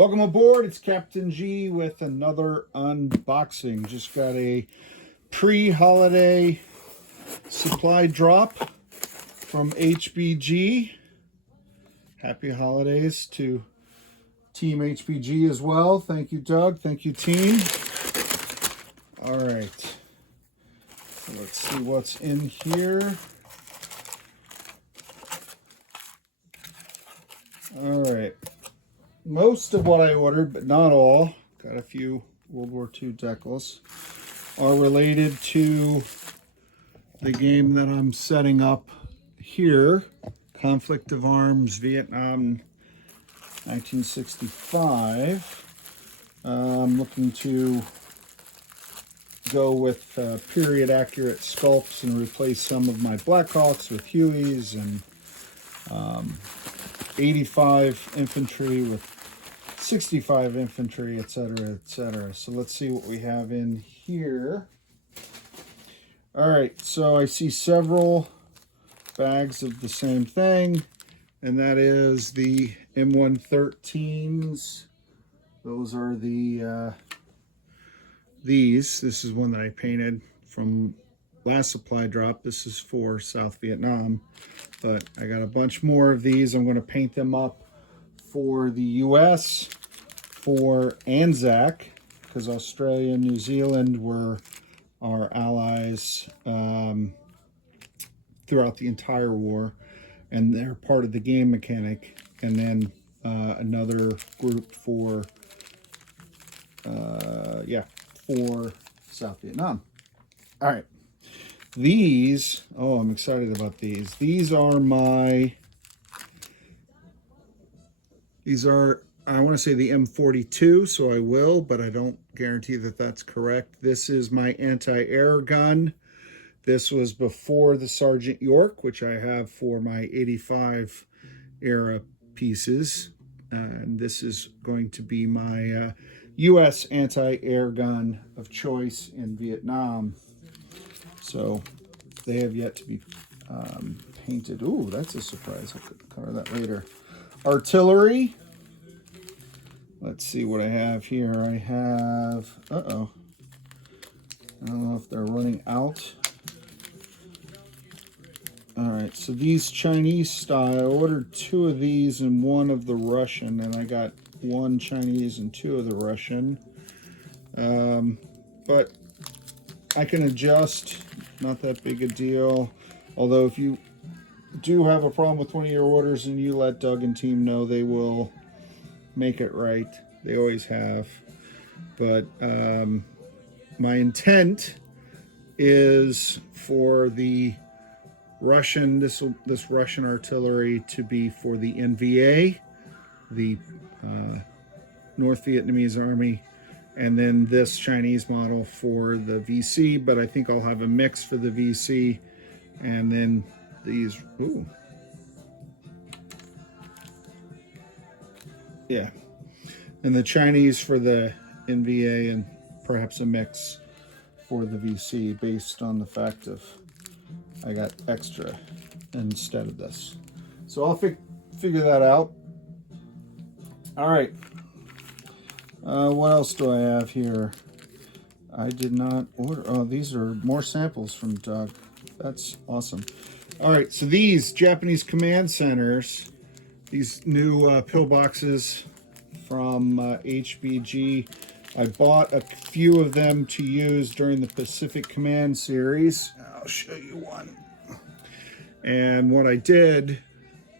Welcome aboard. It's Captain G with another unboxing. Just got a pre-holiday supply drop from HBG. Happy holidays to Team HBG as well. Thank you, Doug. Thank you, team. All right. So let's see what's in here. All right. Most of what I ordered, but not all, got a few World War II decals, are related to the game that I'm setting up here, Conflict of Arms, Vietnam, 1965. I'm looking to go with period accurate sculpts and replace some of my Blackhawks with Hueys and 85 infantry with 65 infantry, etc., etc. So let's see what we have in here. All right, so I see several bags of the same thing, and that is the M113s. Those are the these. This is one that I painted from last supply drop. This is for South Vietnam, but I got a bunch more of these. I'm going to paint them up for the US for ANZAC, because Australia and New Zealand were our allies throughout the entire war, and they're part of the game mechanic. And then another group for for South Vietnam. All right. These, oh, I'm excited about these. These are, I want to say the M42, so I will, but I don't guarantee that that's correct. This is my anti-air gun. This was before the Sergeant York, which I have for my 85 era pieces. And this is going to be my U.S. anti-air gun of choice in Vietnam. So they have yet to be painted. Ooh, that's a surprise. I'll cover that later. Artillery. Let's see what I have here. I have, I don't know if they're running out. All right, so these Chinese style, I ordered 2 of these and 1 of the Russian, and I got 1 Chinese and 2 of the Russian. But I can adjust, not that big a deal. Although if you do have a problem with one of your orders and you let Doug and team know, they will make it right. They always have. But my intent is for the Russian, this Russian artillery to be for the NVA, the North Vietnamese Army, and then this Chinese model for the VC. But I think I'll have a mix for the VC, and then these. Ooh. Yeah, and the Chinese for the NVA, and perhaps a mix for the VC based on the fact of I got extra instead of this. So I'll figure that out. All right. What else do I have here? I did not order. Oh, these are more samples from Doug. That's awesome. All right, so these Japanese command centers, these new pillboxes from HBG. I bought a few of them to use during the Pacific Command series. I'll show you one. And what I did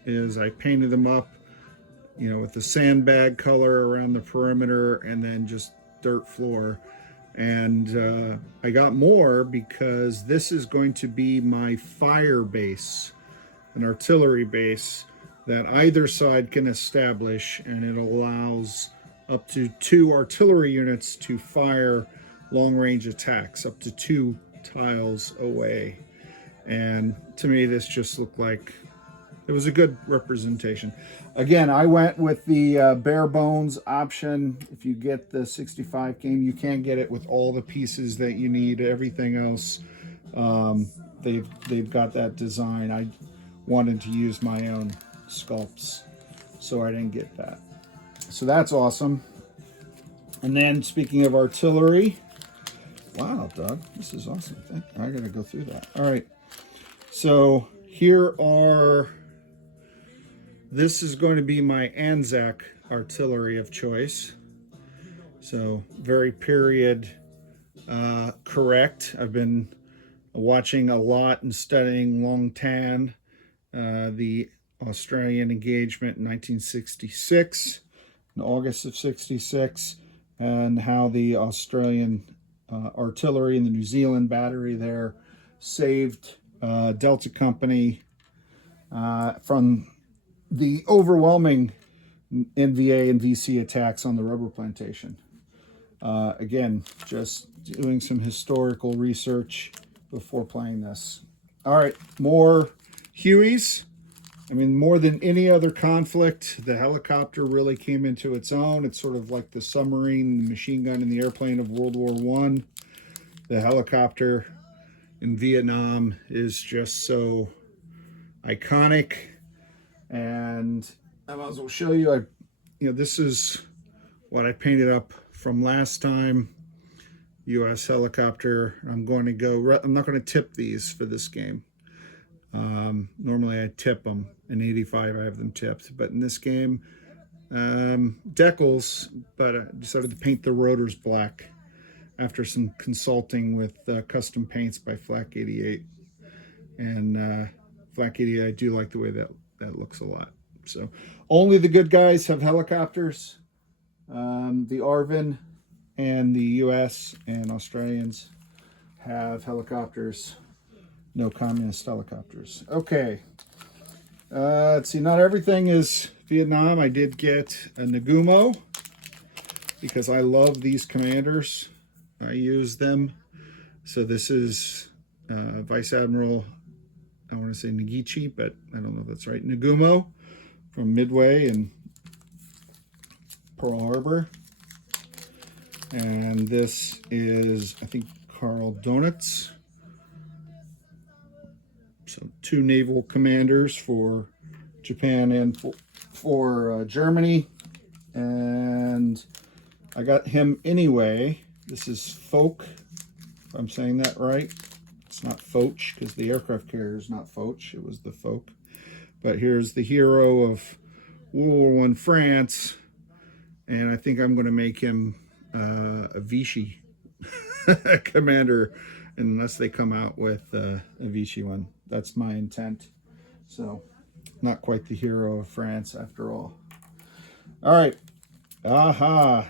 is I painted them up, with the sandbag color around the perimeter and then just dirt floor. And I got more because this is going to be my fire base, an artillery base that either side can establish, and it allows up to 2 artillery units to fire long-range attacks up to 2 tiles away. And to me, this just looked like it was a good representation. Again, I went with the bare bones option. If you get the 65 game, you can get it with all the pieces that you need. Everything else, they've got that design. I wanted to use my own sculpts, so I didn't get that. So that's awesome. And then speaking of artillery, wow, Doug, this is awesome. I gotta go through that. All right. So here are, this is going to be my Anzac artillery of choice. So very period correct. I've been watching a lot and studying Long Tan, the Australian engagement in 1966, in August of 66, and how the Australian artillery and the New Zealand battery there saved Delta Company from the overwhelming NVA and VC attacks on the rubber plantation. Again, just doing some historical research before playing this. All right, more Hueys. I mean, more than any other conflict, the helicopter really came into its own. It's sort of like the submarine, the machine gun, and the airplane of World War I. The helicopter in Vietnam is just so iconic. And I might as well show you, this is what I painted up from last time. U.S. helicopter. I'm not going to tip these for this game. Normally I tip them. In 85 I have them tipped, but in this game, decals, but I decided to paint the rotors black after some consulting with custom paints by Flak 88. And Flak 88, I do like the way that looks a lot. So only the good guys have helicopters. The ARVN and the US and Australians have helicopters. No communist helicopters. Okay. Let's see. Not everything is Vietnam. I did get a Nagumo because I love these commanders. I use them. So this is Vice Admiral, I want to say Nagichi, but I don't know if that's right. Nagumo from Midway and Pearl Harbor. And this is, I think, Carl Donitz. So 2 naval commanders for Japan and for Germany. And I got him anyway. This is Foch, if I'm saying that right. It's not Foch, because the aircraft carrier is not Foch. It was the Foch. But here's the hero of World War I France. And I think I'm going to make him a Vichy commander, unless they come out with a Vichy one. That's my intent. So, not quite the hero of France after all. All right. Aha.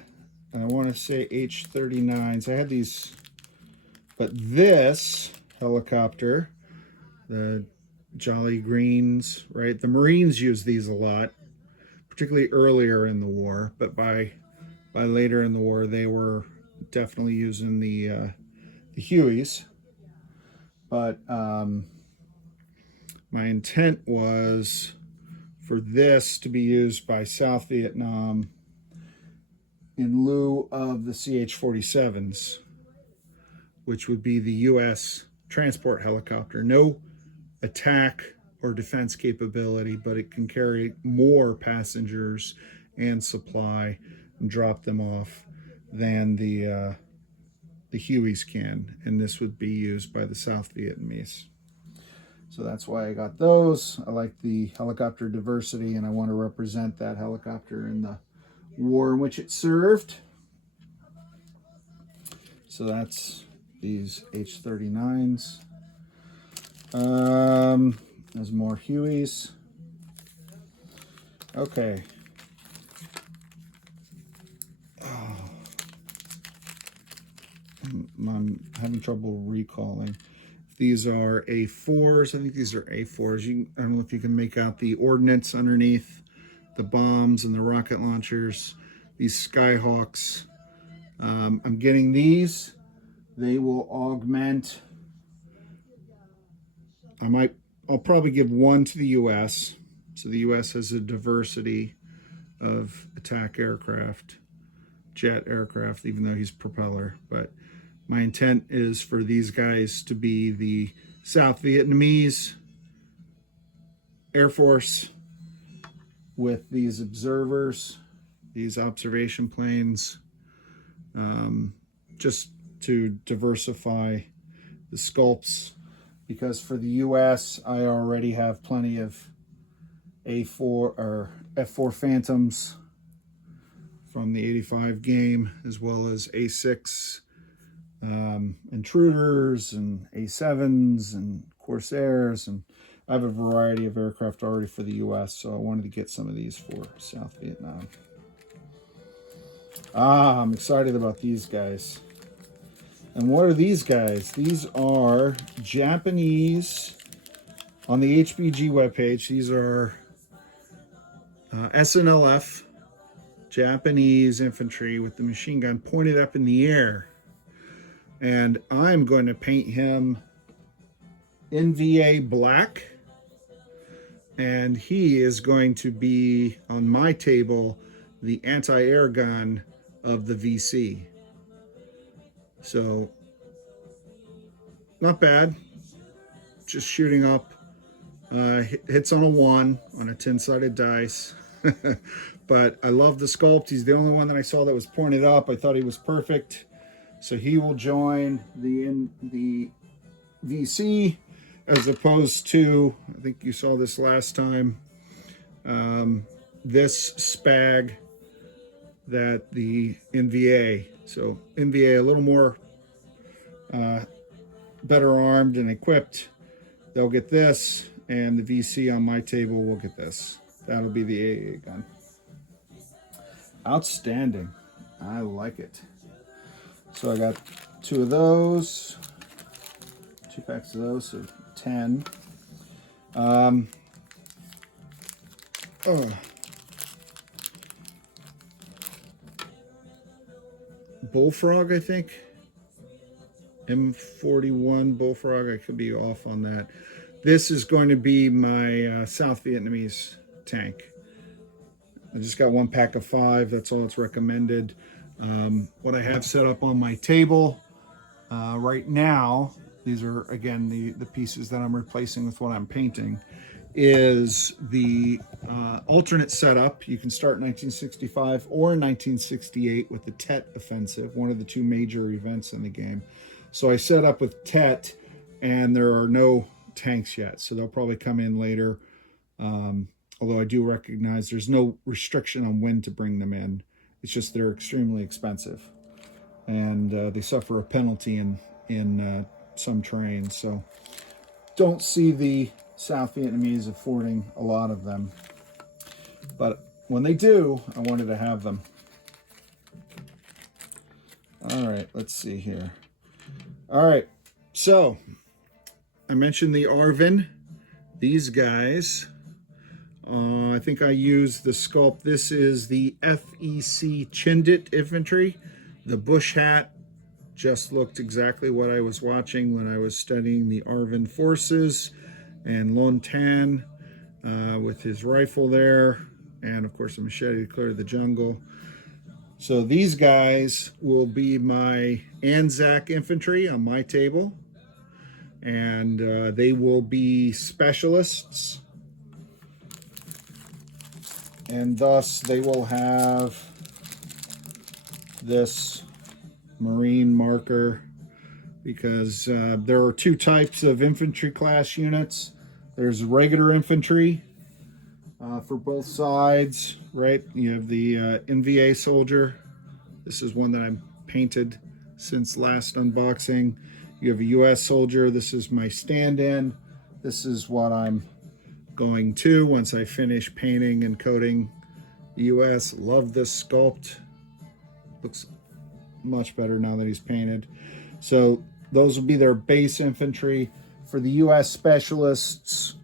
I want to say H-39s. I had these, but this helicopter, the Jolly Greens, right? The Marines use these a lot, particularly earlier in the war, but by later in the war, they were definitely using the Hueys. But my intent was for this to be used by South Vietnam in lieu of the CH-47s, which would be the U.S. transport helicopter. No attack or defense capability, but it can carry more passengers and supply and drop them off than the Hueys can, and this would be used by the South Vietnamese. So that's why I got those. I like the helicopter diversity, and I want to represent that helicopter in the war in which it served. So that's these H-39s. There's more Hueys. Okay. Oh. I'm having trouble recalling. These are A4s. I think these are A4s. I don't know if you can make out the ordnance underneath, the bombs and the rocket launchers. These Skyhawks. I'm getting these. They will augment. I'll probably give one to the U.S. So the U.S. has a diversity of attack aircraft, jet aircraft, even though he's propeller. But my intent is for these guys to be the South Vietnamese Air Force with these observers these observation planes, just to diversify the sculpts, because for the US I already have plenty of A4 or F4 Phantoms from the 85 game, as well as A6 Intruders and A7s and Corsairs, and I have a variety of aircraft already for the US, so I wanted to get some of these for South Vietnam. I'm excited about these guys. And what are these guys? These are Japanese, on the HBG webpage, these are SNLF, Japanese infantry with the machine gun pointed up in the air. And I'm going to paint him NVA black. And he is going to be, on my table, the anti-air gun of the VC. So, not bad. Just shooting up. Hits on a 1 on a 10-sided dice. But I love the sculpt. He's the only one that I saw that was pointed up. I thought he was perfect. So he will join the VC, as opposed to, I think you saw this last time, this SPAG that the NVA. So NVA a little more better armed and equipped. They'll get this, and the VC on my table will get this. That'll be the AA gun. Outstanding. I like it. So I got 2 of those, 2 packs of those, so 10. Bullfrog, I think. M41 Bullfrog. I could be off on that. This is going to be my South Vietnamese tank. I just got 1 pack of 5. That's all it's recommended. What I have set up on my table right now, these are, again, the pieces that I'm replacing with what I'm painting, is the alternate setup. You can start in 1965 or 1968 with the Tet Offensive, one of the 2 major events in the game. So I set up with Tet, and there are no tanks yet, so they'll probably come in later. Although I do recognize there's no restriction on when to bring them in. It's just they're extremely expensive, and they suffer a penalty in some trains. So don't see the South Vietnamese affording a lot of them, but when they do, I wanted to have them. All right, let's see here. All right, so I mentioned the Arvin. These guys, I think I used the sculpt. This is the FEC Chindit infantry. The bush hat just looked exactly what I was watching when I was studying the Arvin forces. And Lon Tan with his rifle there, and of course a machete to clear the jungle. So these guys will be my Anzac infantry on my table, and they will be specialists, and thus they will have this Marine marker, because there are 2 types of infantry class units. There's regular infantry for both sides, right? You have the NVA soldier. This is one that I'm painted since last unboxing. You have a US soldier. This is my stand-in. This is what I'm going to once I finish painting and coating the US. Love this sculpt. Looks much better now that he's painted. So those will be their base infantry. For the US specialists,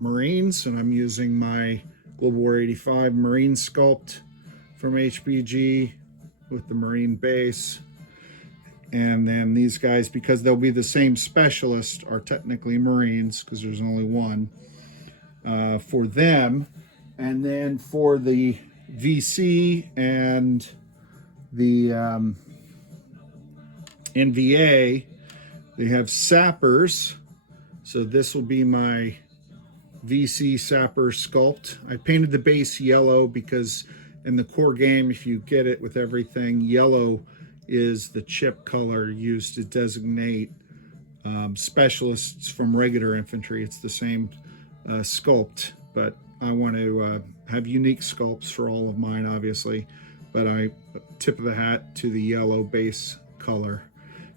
Marines, and I'm using my Global War 85 Marine sculpt from HBG with the Marine base. And then these guys, because they'll be the same specialist, are technically Marines, because there's only one for them. And then for the VC and the NVA, they have sappers. So this will be my VC sapper sculpt. I painted the base yellow because in the core game, if you get it with everything, yellow is the chip color used to designate specialists from regular infantry. It's the same sculpt, but I want to have unique sculpts for all of mine, obviously. But I tip of the hat to the yellow base color.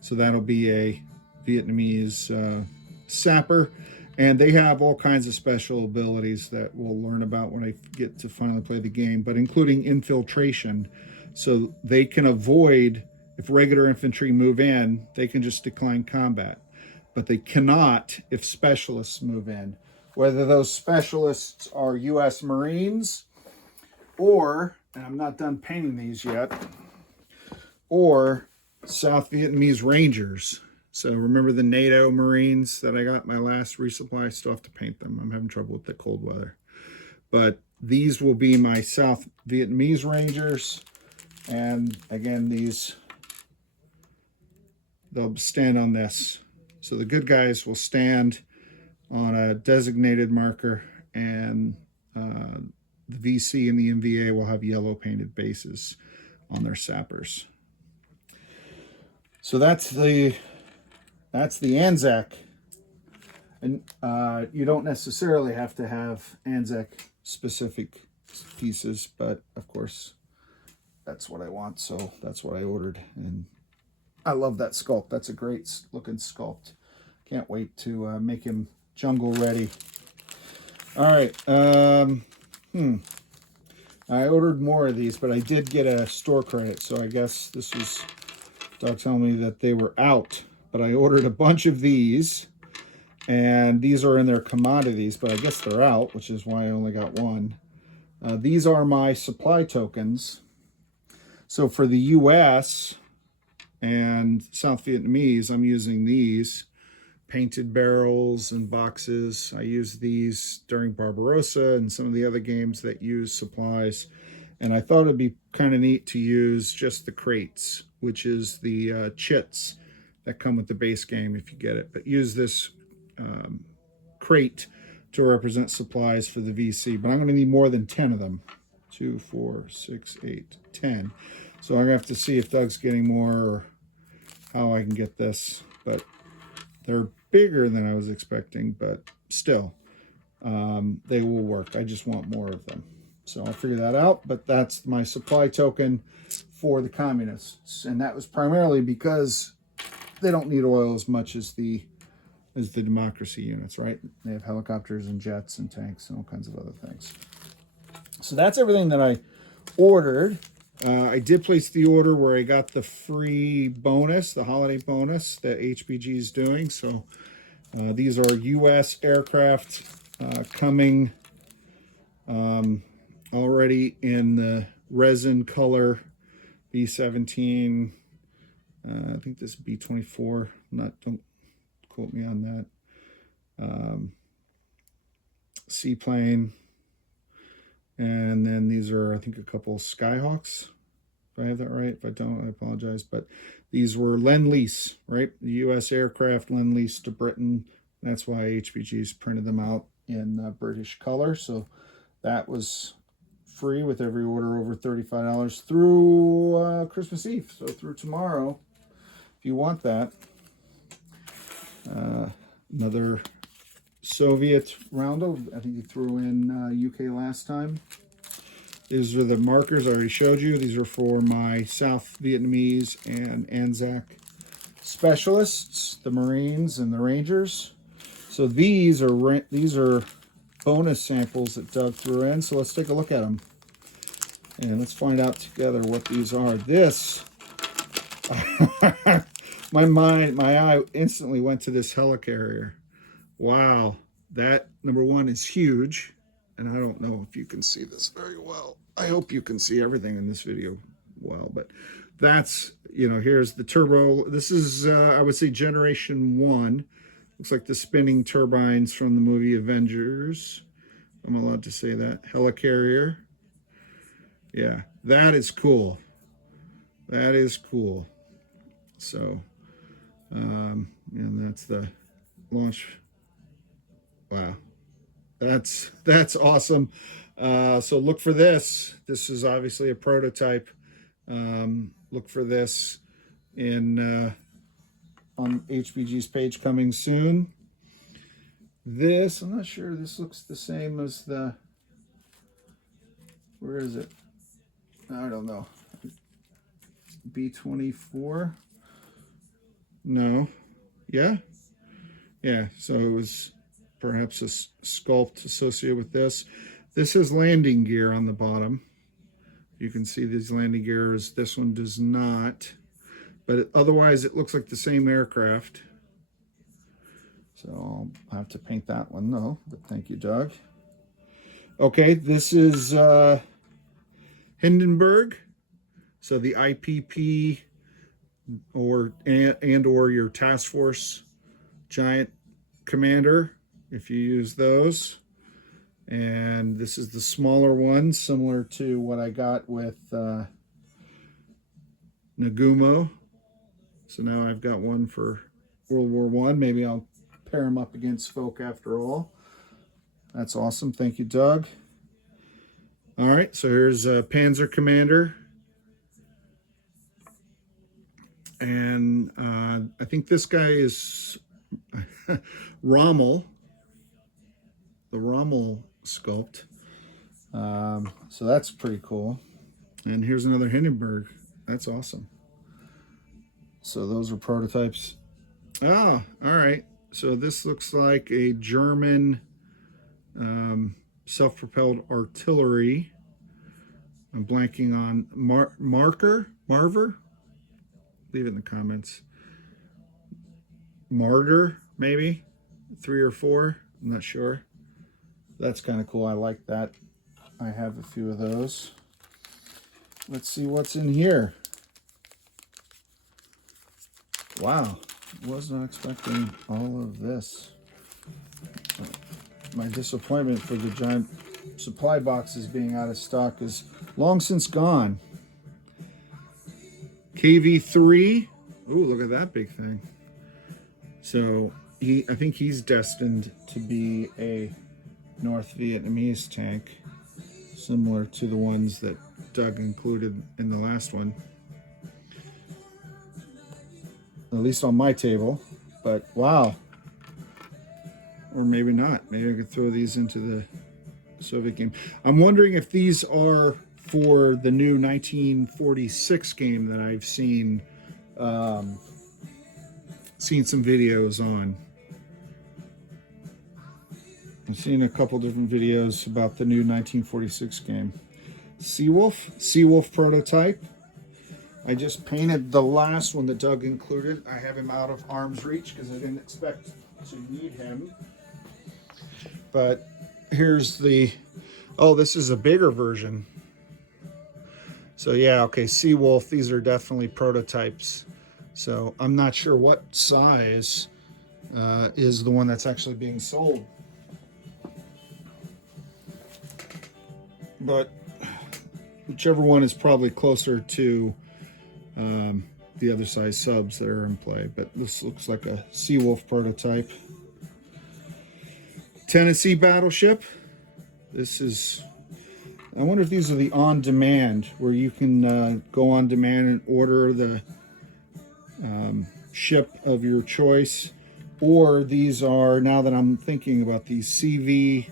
So that'll be a Vietnamese sapper. And they have all kinds of special abilities that we'll learn about when I get to finally play the game, but including infiltration. So they can avoid, if regular infantry move in, they can just decline combat. But they cannot if specialists move in. Whether those specialists are U.S. Marines or, and I'm not done painting these yet, or South Vietnamese Rangers. So remember the NATO Marines that I got my last resupply? I still have to paint them. I'm having trouble with the cold weather. But these will be my South Vietnamese Rangers. And again, these, they'll stand on this. So the good guys will stand on a designated marker, and the VC and the MVA will have yellow painted bases on their sappers. So that's the Anzac. And you don't necessarily have to have Anzac specific pieces, but of course that's what I want, so that's what I ordered. And I love that sculpt. That's a great looking sculpt. Can't wait to make him jungle ready. All right. I ordered more of these, but I did get a store credit, so I guess this was Doug telling me that they were out. But I ordered a bunch of these, and these are in their commodities, but I guess they're out, which is why I only got one. These are my supply tokens. So for the U.S. and South Vietnamese, I'm using these painted barrels and boxes. I use these during Barbarossa and some of the other games that use supplies. And I thought it'd be kind of neat to use just the crates, which is the chits that come with the base game if you get it. But use this crate to represent supplies for the VC. But I'm going to need more than 10 of them. 2, 4, 6, 8, 10. So I'm going to have to see if Doug's getting more or how I can get this. But they're bigger than I was expecting, but still, they will work. I just want more of them. So I'll figure that out, but that's my supply token for the communists. And that was primarily because they don't need oil as much as the democracy units, right? They have helicopters and jets and tanks and all kinds of other things. So that's everything that I ordered. I did place the order where I got the free bonus, the holiday bonus that HBG is doing. So these are U.S. aircraft coming already in the resin color B-17. I think this is B-24. Don't quote me on that. Seaplane. And then these are, I think, a couple Skyhawks, if I have that right. If I don't, I apologize. But these were Lend-Lease, right? The U.S. aircraft Lend-Lease to Britain. That's why HBG's printed them out in British color. So that was free with every order over $35 through Christmas Eve. So through tomorrow, if you want that. Another Soviet roundel. I think you threw in UK last time. These are the markers I already showed you. These are for my South Vietnamese and Anzac specialists, the Marines and the Rangers. So these are bonus samples that Doug threw in. So let's take a look at them. And let's find out together what these are. This, my eye instantly went to this helicarrier. Wow, that, number one, is huge. And I don't know if you can see this very well. I hope you can see everything in this video well. But that's, here's the turbo. This is, I would say, generation 1. Looks like the spinning turbines from the movie Avengers. I'm allowed to say that. Helicarrier. Yeah, that is cool. That is cool. So, and that's the launch. Wow, That's awesome. So look for this. This is obviously a prototype. Look for this in on HBG's page coming soon. This, I'm not sure. This looks the same as the. Where is it? I don't know. B24. No. Yeah. Yeah. So it was perhaps a sculpt associated with this. This is landing gear on the bottom. You can see these landing gears. This one does not. But otherwise, it looks like the same aircraft. So I'll have to paint that one though. But thank you, Doug. Okay, this is Hindenburg. So the IPP or your task force giant commander, if you use those. And this is the smaller one, similar to what I got with Nagumo. So now I've got one for World War I. Maybe I'll pair them up against folk after all. That's awesome. Thank you, Doug. All right, so here's a Panzer Commander. And I think this guy is Rommel, the Rommel sculpt. So that's pretty cool. And here's another Hindenburg. That's awesome. So those are prototypes. Oh, all right. So this looks like a German self-propelled artillery. I'm blanking on Marver? Leave it in the comments. Martyr, maybe 3 or 4. I'm not sure. That's kind of cool. I like that. I have a few of those. Let's see what's in here. Wow, was not expecting all of this. My disappointment for the giant supply boxes being out of stock is long since gone. KV3. Ooh, look at that big thing. So I think he's destined to be a North Vietnamese tank, similar to the ones that Doug included in the last one. At least on my table. But wow. Or maybe not. Maybe I could throw these into the Soviet game. I'm wondering if these are for the new 1946 game that I've seen some videos on. I've seen a couple different videos about the new 1946 game. Seawolf prototype. I just painted the last one that Doug included. I have him out of arm's reach because I didn't expect to need him. But here's the, oh, this is a bigger version. So yeah, okay, Seawolf, these are definitely prototypes. So I'm not sure what size is the one that's actually being sold. But whichever one is probably closer to the other size subs that are in play. But this looks like a Seawolf prototype. Tennessee battleship. This is, I wonder if these are the on-demand, where you can go on demand and order the ship of your choice. Or these are, now that I'm thinking about these, CV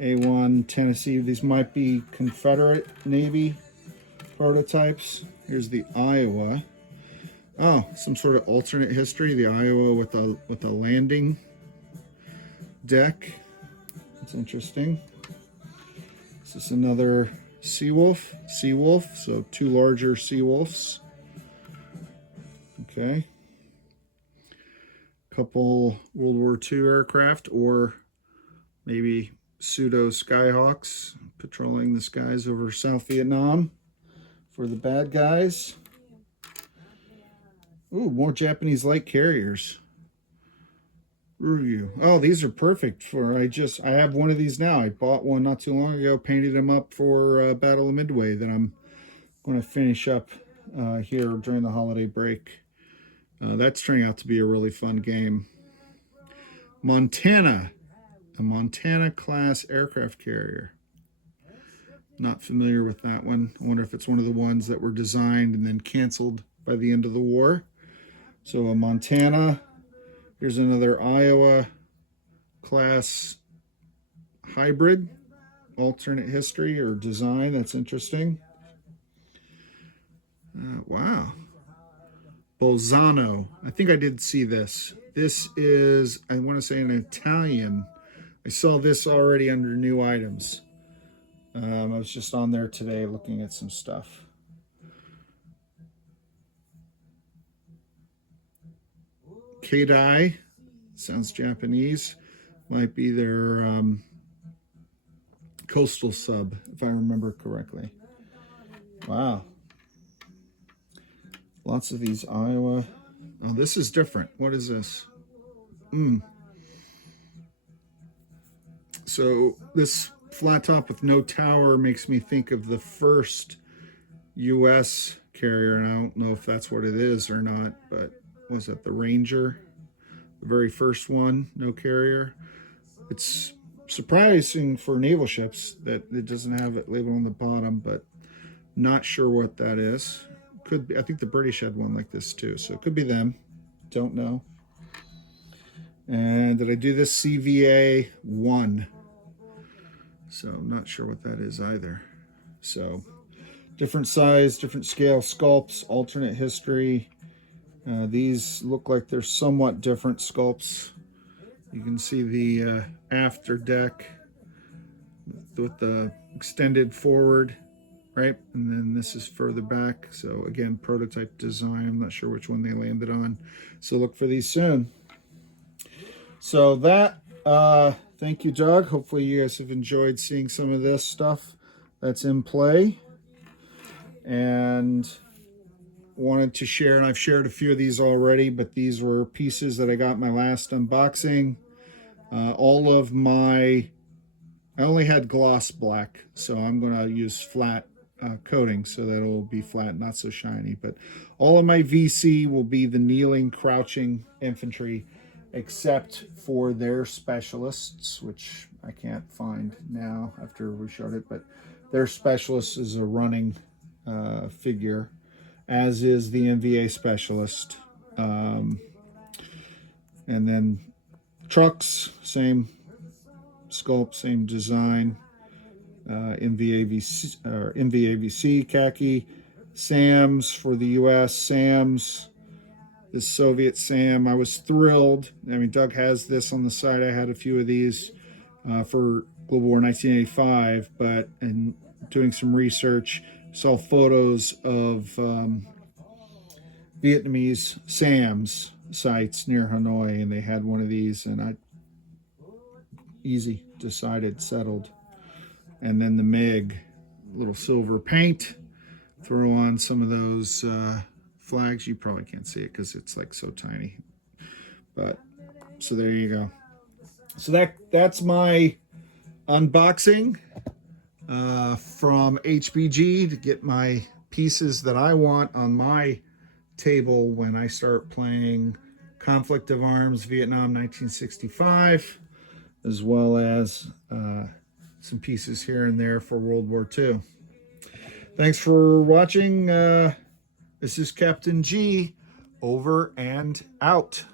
A1 Tennessee, these might be Confederate Navy prototypes. Here's the Iowa. Oh, some sort of alternate history. The Iowa with the landing deck. It's interesting. This is another Seawolf. So 2 larger Seawolves. Okay. Couple World War II aircraft, or maybe pseudo Skyhawks patrolling the skies over South Vietnam for the bad guys. Ooh, more Japanese light carriers. Review. Oh, these are perfect for, I have one of these now. I bought one not too long ago, painted them up for Battle of Midway that I'm going to finish up here during the holiday break. That's turning out to be a really fun game. Montana. a Montana class aircraft carrier. Not familiar with that one. I wonder if it's one of the ones that were designed and then canceled by the end of the war. So a Montana. Here's another Iowa class hybrid, alternate history or design. That's interesting. Wow. Bolzano. I think I did see this. This is, I want to say, an Italian. I saw this already under new items. I was just on there today looking at some stuff. Keidai. Sounds Japanese. Might be their coastal sub, if I remember correctly. Wow. Lots of these Iowa. Oh, this is different. What is this? So this flat top with no tower makes me think of the first U.S. carrier, and I don't know if that's what it is or not, but was that the Ranger? The very first one, no carrier. It's surprising for naval ships that it doesn't have it labeled on the bottom, but not sure what that is. Could be. I think the British had one like this too, so it could be them. Don't know. And did I do this CVA 1? So I'm not sure what that is either. So different size, different scale sculpts, alternate history. These look like they're somewhat different sculpts. You can see the after deck with the extended forward, right? And then this is further back. So again, prototype design. I'm not sure which one they landed on. So look for these soon. So that, thank you, Doug. Hopefully you guys have enjoyed seeing some of this stuff that's in play. And wanted to share, and I've shared a few of these already, but these were pieces that I got my last unboxing. All of my, I only had gloss black, so I'm going to use flat coating so that it will be flat, not so shiny. But all of my VC will be the kneeling, crouching infantry, except for their specialists, which I can't find now after we showed it, but their specialist is a running figure, as is the NVA specialist. And then trucks, same sculpt, same design. NVA VC khaki. SAMs for the US, SAMs. This Soviet SAM, I was thrilled. I mean, Doug has this on the side. I had a few of these for Global War 1985, but in doing some research, saw photos of Vietnamese SAMs sites near Hanoi, and they had one of these, and I decided, settled. And then the MiG, little silver paint, throw on some of those flags. You probably can't see it because it's like so tiny, but so there you go. So that's my unboxing from HBG to get my pieces that I want on my table when I start playing Conflict of Arms Vietnam 1965, as well as some pieces here and there for World War II. Thanks for watching. This is Captain G, over and out.